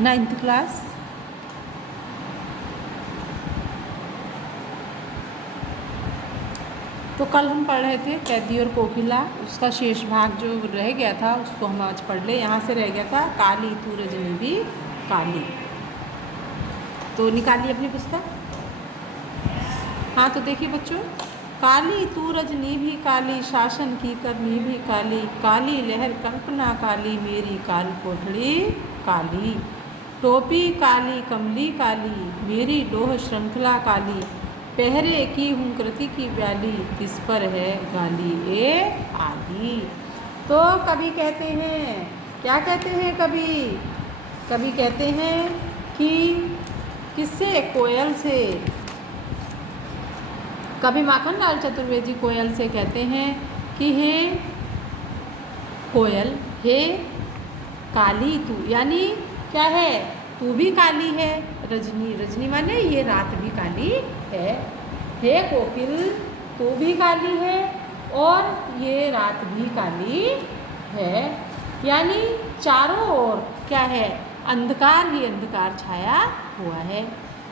9th class. तो कल हम पढ़ रहे थे कैदी और कोकिला, उसका शेष भाग जो रह गया था उसको हम आज पढ़ ले। यहाँ से रह गया था काली तू रजनी भी काली। तो निकालिए अपनी पुस्तक। हाँ तो देखिए बच्चों, काली तू रजनी भी काली, शासन की करनी भी काली, काली लहर कल्पना काली, मेरी काल कोठड़ी काली, टोपी काली कमली काली, मेरी लोह श्रृंखला काली, पहरे की हूँ कृति की ब्याली, किस पर है गाली ए आली। तो कभी कहते हैं, क्या कहते हैं, कभी कहते हैं कि किससे, कोयल से। कभी माखनलाल चतुर्वेदी कोयल से कहते हैं कि हे कोयल, हे काली तू, यानी क्या है, तू भी काली है। रजनी, रजनी माने ये रात भी काली है। हे कोकिल, तू भी काली है और ये रात भी काली है। यानी चारों ओर क्या है, अंधकार ही अंधकार छाया हुआ है।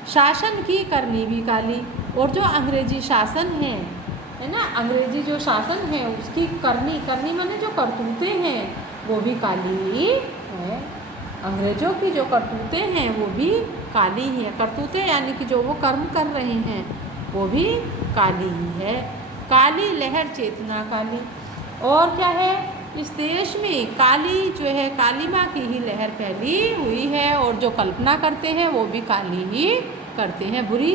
शासन की करनी भी काली, और जो अंग्रेजी शासन है ना, अंग्रेजी जो शासन है उसकी करनी, करनी माने जो करतूतें हैं वो भी काली ही है। अंग्रेजों की जो करतूतें हैं वो भी काली ही है। करतूतें यानी कि जो वो कर्म कर रहे हैं वो भी काली ही है। काली लहर चेतना काली, और क्या है, इस देश में काली जो है, काली माँ की ही लहर फैली हुई है, और जो कल्पना करते हैं वो भी काली ही करते हैं। बुरी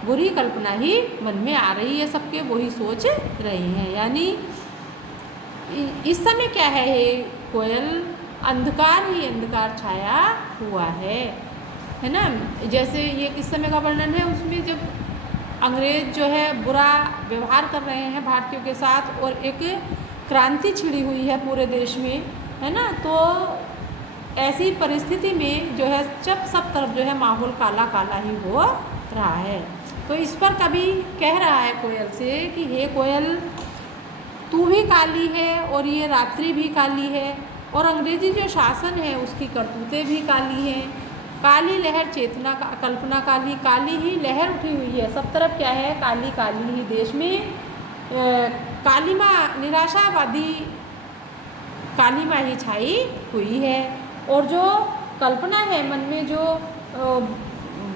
बुरी कल्पना ही मन में आ रही है सबके, वही सोच रही हैं। यानी इस समय क्या है, ये कोयल, अंधकार ही अंधकार छाया हुआ है ना। जैसे ये किस समय का वर्णन है, उसमें जब अंग्रेज जो है बुरा व्यवहार कर रहे हैं भारतीयों के साथ, और एक क्रांति छिड़ी हुई है पूरे देश में, है ना। तो ऐसी परिस्थिति में जो है जब सब तरफ जो है माहौल काला काला ही हो रहा है, तो इस पर कभी कह रहा है कोयल से कि हे कोयल, तू भी काली है और ये रात्रि भी काली है, और अंग्रेजी जो शासन है उसकी करतूतें भी काली हैं। काली लहर चेतना का, कल्पना काली, काली ही लहर उठी हुई है सब तरफ, क्या है, काली काली ही देश में काली माँ, निराशावादी काली माँ ही छाई हुई है। और जो कल्पना है मन में, जो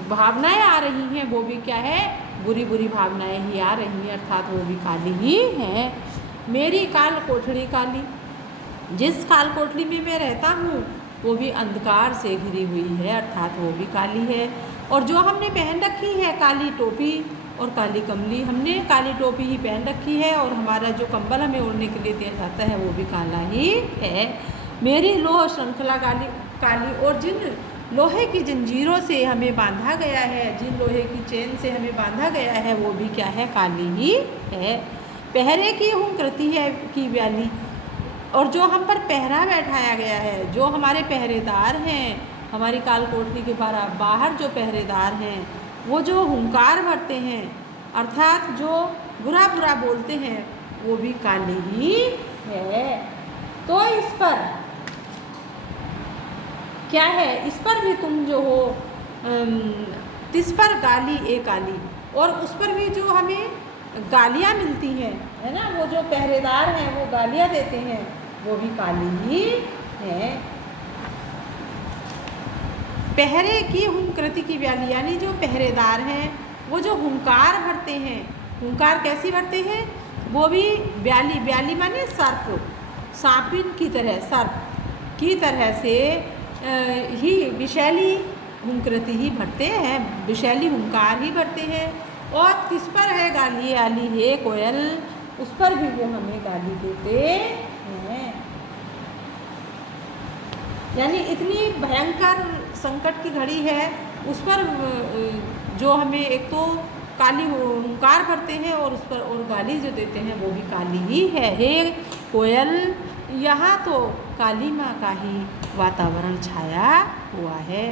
भावनाएं आ रही हैं वो भी क्या है, बुरी बुरी भावनाएं ही आ रही हैं, अर्थात वो भी काली ही हैं। मेरी काल कोठड़ी काली, जिस काल कोठड़ी में मैं रहता हूँ वो भी अंधकार से घिरी हुई है, अर्थात वो भी काली है। और जो हमने पहन रखी है काली टोपी और काली कमली, हमने काली टोपी ही पहन रखी है, और हमारा जो कंबल हमें ओढ़ने के लिए दिया जाता है वो भी काला ही है। मेरी लोह श्रृंखला काली काली, और जिन लोहे की जंजीरों से हमें बांधा गया है, जिन लोहे की चेन से हमें बांधा गया है वो भी क्या है, काली ही है। पहरे की हूँ कृति है की ब्याली, और जो हम पर पहरा बैठाया गया है, जो हमारे पहरेदार हैं, हमारी काल कोठरी के बाहर जो पहरेदार हैं, वो जो हुंकार भरते हैं, अर्थात जो बुरा बुरा बोलते हैं, वो भी काली ही है। तो इस पर क्या है, इस पर भी तुम जो हो, तिस पर गाली ए काली, और उस पर भी जो हमें गालियाँ मिलती हैं, है ना, वो जो पहरेदार हैं वो गालियाँ देते हैं, वो भी काली ही है। पहरे की हूँ कृति की ब्याली, यानी जो पहरेदार हैं वो जो हुंकार भरते हैं, हुंकार कैसी भरते हैं, वो भी ब्याली, ब्याली माने सर्प, सांपिन की तरह, सर्प की तरह से ही विशैली हुंकृति ही भरते हैं, विशैली हुंकार ही भरते हैं। और किस पर है गाली आली हे कोयल, उस पर भी वो हमें गाली देते हैं। यानी इतनी भयंकर संकट की घड़ी है, उस पर जो हमें एक तो काली हुंकार भरते हैं, और उस पर और गाली जो देते हैं वो भी काली ही है। हे कोयल, यहाँ तो काली माँ का ही वातावरण छाया हुआ है।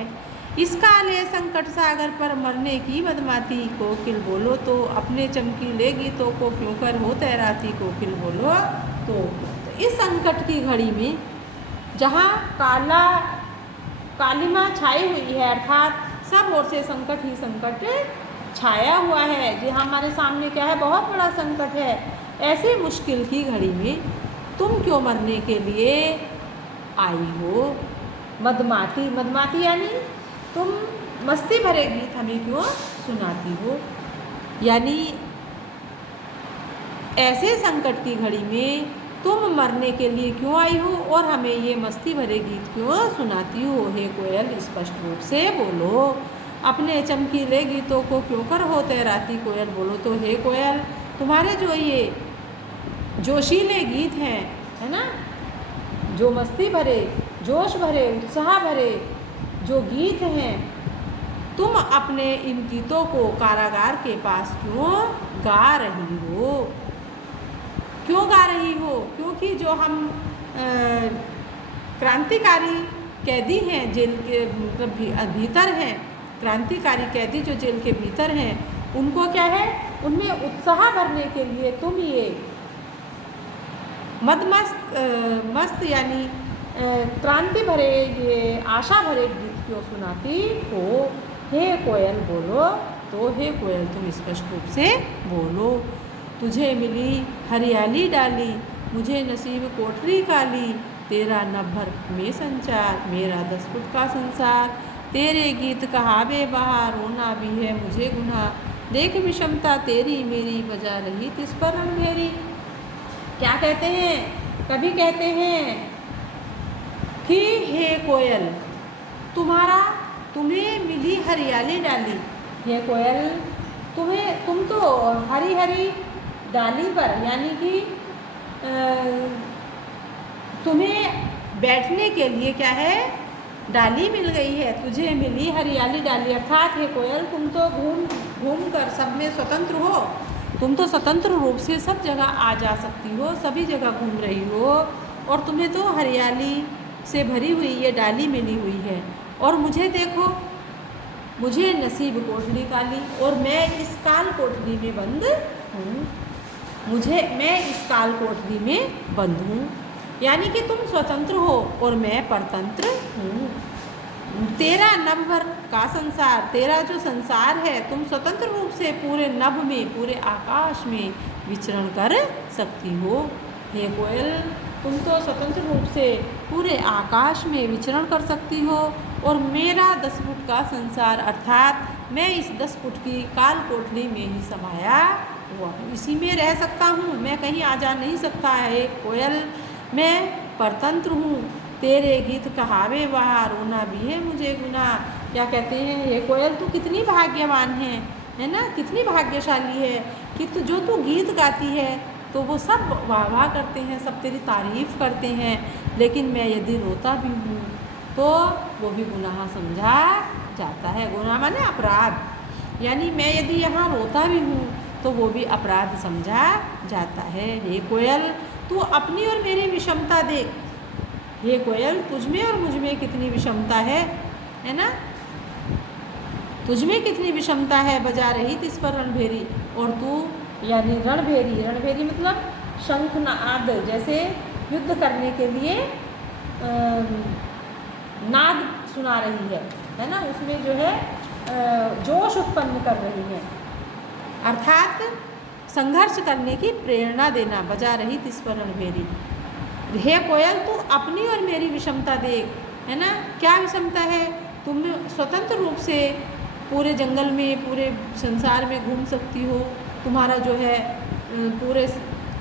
इस काले संकट सागर पर मरने की मदमाती, कोकिल बोलो तो अपने चमकी लेगी तो को क्यों कर हो तैराती, कोकिल बोलो तो इस संकट की घड़ी में जहाँ काला कालिमा छाई हुई है, अर्थात सब ओर से संकट ही संकट छाया हुआ है। जी हमारे सामने क्या है, बहुत बड़ा संकट है। ऐसी मुश्किल की घड़ी में तुम क्यों मरने के लिए आई हो मदमाती। मदमाती यानी तुम मस्ती भरे गीत हमें क्यों सुनाती हो, यानी ऐसे संकट की घड़ी में तुम मरने के लिए क्यों आई हो और हमें ये मस्ती भरे गीत क्यों सुनाती हो। हे कोयल स्पष्ट रूप से बोलो, अपने चमकीले गीतों को क्यों कर हो तैराती। कोयल बोलो तो हे कोयल, तुम्हारे जो ये जोशीले गीत हैं, है ना, जो मस्ती भरे, जोश भरे, उत्साह भरे जो गीत हैं, तुम अपने इन गीतों को कारागार के पास क्यों गा रही हो। क्यों गा रही हो, क्योंकि जो हम क्रांतिकारी कैदी हैं, जेल के मतलब भीतर हैं, क्रांतिकारी कैदी जो जेल के भीतर हैं, उनको क्या है, उनमें उत्साह भरने के लिए तुम ये मस्त यानी क्रांति भरे, ये आशा भरे गीत क्यों सुनाती हो। हे कोयल बोलो तो हे कोयल तुम स्पष्ट रूप से बोलो। तुझे मिली हरियाली डाली, मुझे नसीब कोठरी काली, तेरा नभर में संचार, मेरा 10 फुट का संसार। तेरे गीत कहावे बहार, रोना भी है मुझे गुनाह, देख विषमता तेरी मेरी, बजा रही तिस पर रंग मेरी। क्या कहते हैं, कभी कहते हैं कि हे कोयल तुम्हें मिली हरियाली डाली। हे कोयल तुम तो हरी हरी डाली पर, यानी कि तुम्हें बैठने के लिए क्या है, डाली मिल गई है। तुझे मिली हरियाली डाली, अर्थात हे कोयल तुम तो घूम कर सब में स्वतंत्र हो, तुम तो स्वतंत्र रूप से सब जगह आ जा सकती हो, सभी जगह घूम रही हो, और तुम्हें तो हरियाली से भरी हुई ये डाली मिली हुई है। और मुझे देखो, मुझे नसीब कोठरी काली, और मैं इस काल कोठरी में बंद हूँ, मैं इस काल कोठरी में बंद हूँ। यानी कि तुम स्वतंत्र हो और मैं परतंत्र हूँ। तेरा नभ भर का संसार, तेरा जो संसार है, तुम स्वतंत्र रूप से पूरे नभ में, पूरे आकाश में विचरण कर सकती हो। हे कोयल तुम तो स्वतंत्र रूप से पूरे आकाश में विचरण कर सकती हो, और मेरा 10 फुट का संसार, अर्थात मैं इस 10 फुट की काल कोठरी में ही समाया हुआ हूँ, इसी में रह सकता हूँ, मैं कहीं आ जा नहीं सकता है। कोयल मैं परतंत्र हूँ, तेरे गीत कहावे बहार, रोना भी है मुझे गुनाह। क्या कहते हैं, ये कोयल तू कितनी भाग्यवान है ना, कितनी भाग्यशाली है कि जो तू गीत गाती है तो वो सब वाह वाह करते हैं, सब तेरी तारीफ़ करते हैं, लेकिन मैं यदि रोता भी हूँ तो वो भी गुनाह समझा जाता है। गुनाह माने अपराध, यानी मैं यदि यहाँ रोता भी हूँ तो वो भी अपराध समझा जाता है। हे कोयल तू अपनी और मेरी विषमता देख। हे कोयल तुझमें और मुझमें कितनी विषमता है ना, तुझमें कितनी विषमता है, बजा रही तिस पर रणभेरी, और तू यानी रणभेरी, रणभेरी मतलब शंखनाद, जैसे युद्ध करने के लिए नाद सुना रही है ना, उसमें जो है जोश उत्पन्न कर रही है, अर्थात संघर्ष करने की प्रेरणा देना, बजा रही तिस पर रणभेरी। हे कोयल तू अपनी और मेरी विषमता देख, है ना, क्या विषमता है, तुम स्वतंत्र रूप से पूरे जंगल में, पूरे संसार में घूम सकती हो, तुम्हारा जो है पूरे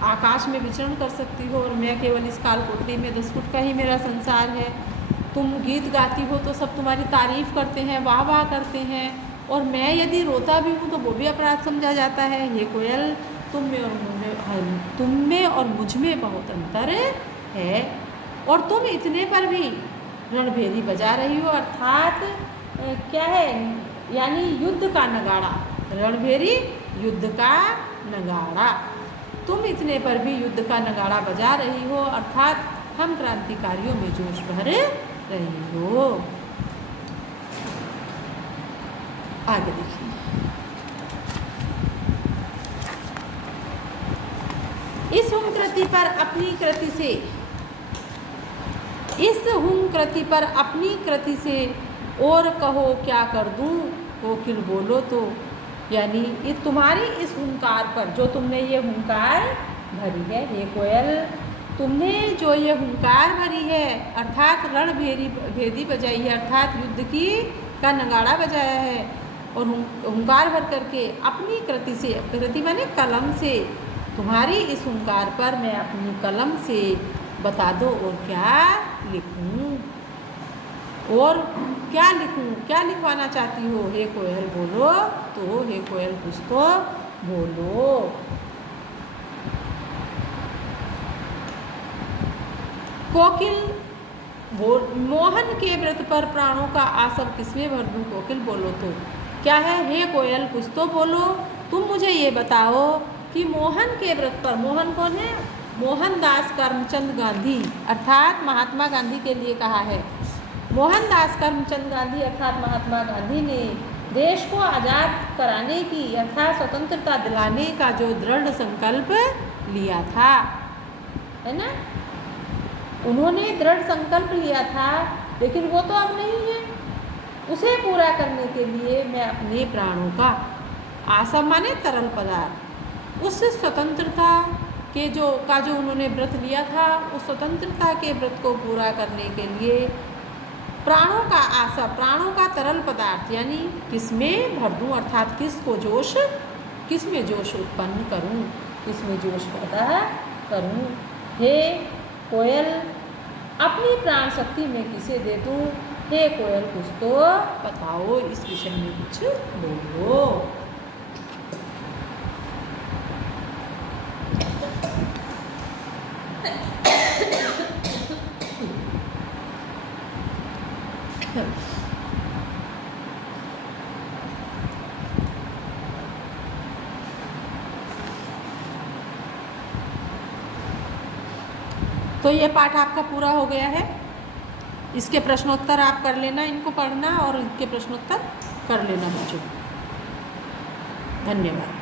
आकाश में विचरण कर सकती हो, और मैं केवल इस काल कोठरी में 10 फुट का ही मेरा संसार है। तुम गीत गाती हो तो सब तुम्हारी तारीफ़ करते हैं, वाह वाह करते हैं, और मैं यदि रोता भी हूँ तो वो भी अपराध समझा जाता है। ये कोयल तुम में और मुझ में बहुत अंतर है, और तुम इतने पर भी रणभेरी बजा रही हो, अर्थात क्या है, यानी युद्ध का नगाड़ा, रणभेरी युद्ध का नगाड़ा, तुम इतने पर भी युद्ध का नगाड़ा बजा रही हो, अर्थात हम क्रांतिकारियों में जोश भर रही हो। आगे देखिए, इस कृति पर अपनी कृति से इस हुम कृति पर अपनी कृति से और कहो क्या कर दूं, कोकिल बोलो तो। यानी ये तुम्हारी इस हुंकार पर, जो तुमने ये हुंकार भरी है, हे कोयल, तुमने जो ये हुंकार भरी है, अर्थात रण भेदी बजाई है, अर्थात युद्ध की का नगाड़ा बजाया है, और हुंकार भर करके अपनी कृति से, कृति माने कलम से, तुम्हारी इस हुंकार पर मैं अपनी कलम से बता दो और क्या लिखूं, और क्या लिखूं, क्या लिखवाना चाहती हो, हे कोयल बोलो तो। हे कोयल कुछ तो बोलो। कोकिल मोहन के व्रत पर प्राणों का आसव किसमें भर दूं, कोकिल बोलो तो। क्या है, हे कोयल कुछ तो बोलो, तुम मुझे ये बताओ कि मोहन के व्रत पर, मोहन कौन है, मोहनदास करमचंद गांधी, अर्थात महात्मा गांधी के लिए कहा है। मोहनदास करमचंद गांधी अर्थात महात्मा गांधी ने देश को आज़ाद कराने की, अर्थात स्वतंत्रता दिलाने का जो दृढ़ संकल्प लिया था, है ना, उन्होंने दृढ़ संकल्प लिया था, लेकिन वो तो अब नहीं है। उसे पूरा करने के लिए मैं अपने प्राणों का, आसव माने तरल पदार्थ, उस स्वतंत्रता के जो उन्होंने व्रत लिया था, उस स्वतंत्रता के व्रत को पूरा करने के लिए प्राणों का आसव, प्राणों का तरल पदार्थ यानी किसमें भर दूँ, अर्थात किसको जोश, किसमें जोश उत्पन्न करूँ, किसमें जोश पैदा करूँ। हे कोयल, अपनी प्राण शक्ति में किसे दे दूँ, हे कोयल कुछ तो बताओ, इस विषय में कुछ बोलो। तो ये पाठ आपका पूरा हो गया है। इसके प्रश्नोत्तर आप कर लेना, इनको पढ़ना और इनके प्रश्नोत्तर कर लेना बच्चों। धन्यवाद।